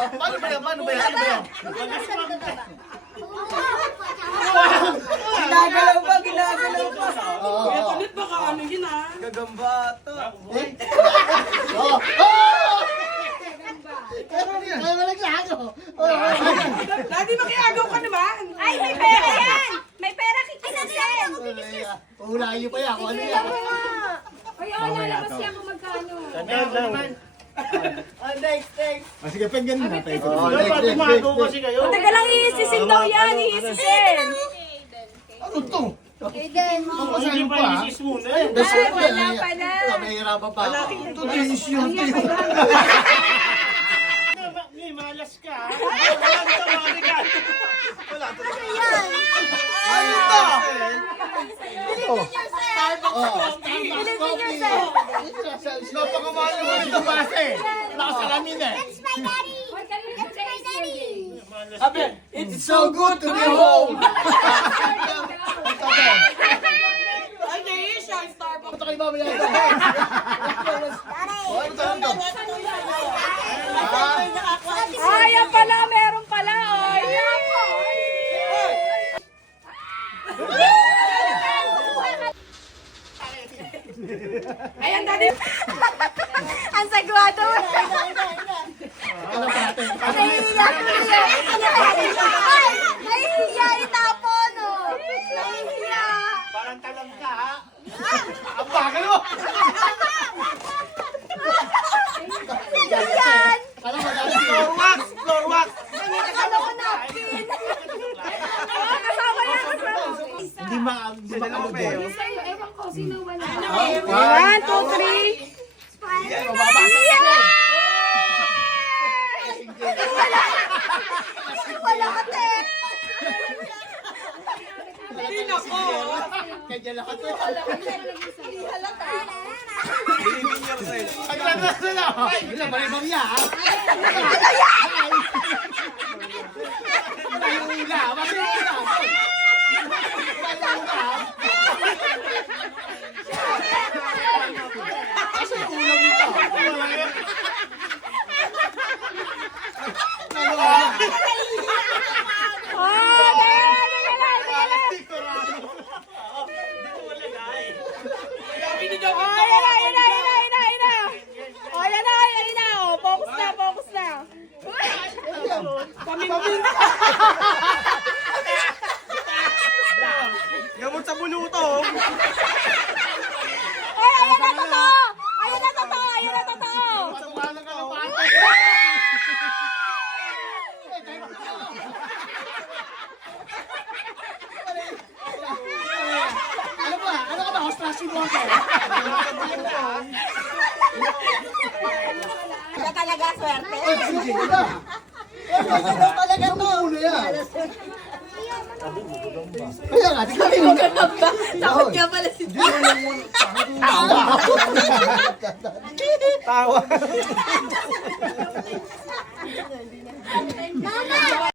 Paano ba yan? Paano ba yan? Ano ba yan? Ginagalaw pa, ginagalaw pa. Kuya Kulit, baka ano yun ah. Gagamba to. Oh! Kaya walang lago. Dati makiagaw ka naman. Ay, may pera yan! May pera kikikasin! Uhulayo pa yan. Kung ano yan? Ay, lalabas yan kung magkano. Next. Sige, penggan na natin. Taga lang iisising daw yan, iisising. Ano to? Aiden. Ang kasali mo pa. Ay, wala pala. Mahirapan pa ako. Ito tinis yun. Malas ka. Ano to? Bilhin niyo, sir. Napakamahal mo. Dito base. Nakasalamin eh. That's my daddy. That's my daddy. Sabi, It's so good to be home. Ay, siya, Starbucks. Ito kayo mamaya ito. Ano to? Ay, yan pala, meron pala. Ay, Ayan, Daddy. ang sagwado. Ano ba natin? Nahihiya ko siya. Ay, nahihiya itapon, oh. Nahihiya. Parang talang ka, ha? Ang bakal mo! Yan. Alam mo, dami Floor wax! Ano ko napkin? Kasama yan. Hindi makalubog. Ewan ko, sino wala. 1, 2, 3. Wala ka, te. Hindi na ko. Kaya lang ito. Hindi halata. Ang ganda na lang. Hindi na, malibang niya. Mayula. Mayula. Kasi ulam ito. Binigyan ko Ay, ayan na. O, yan na. O, focus na. pamimbing. Gamot sa bulutong! Ay, ayan na totoo. Ayan na totoo. Samahan ka ng pato. Ano ba? Ano ka ba? Hostrasi mo ako. Wala talaga swerte. Ay, sige na. Ano talaga to? Ulo yan. Kaya nga, di kami mo. Takot ka pala si Tawa.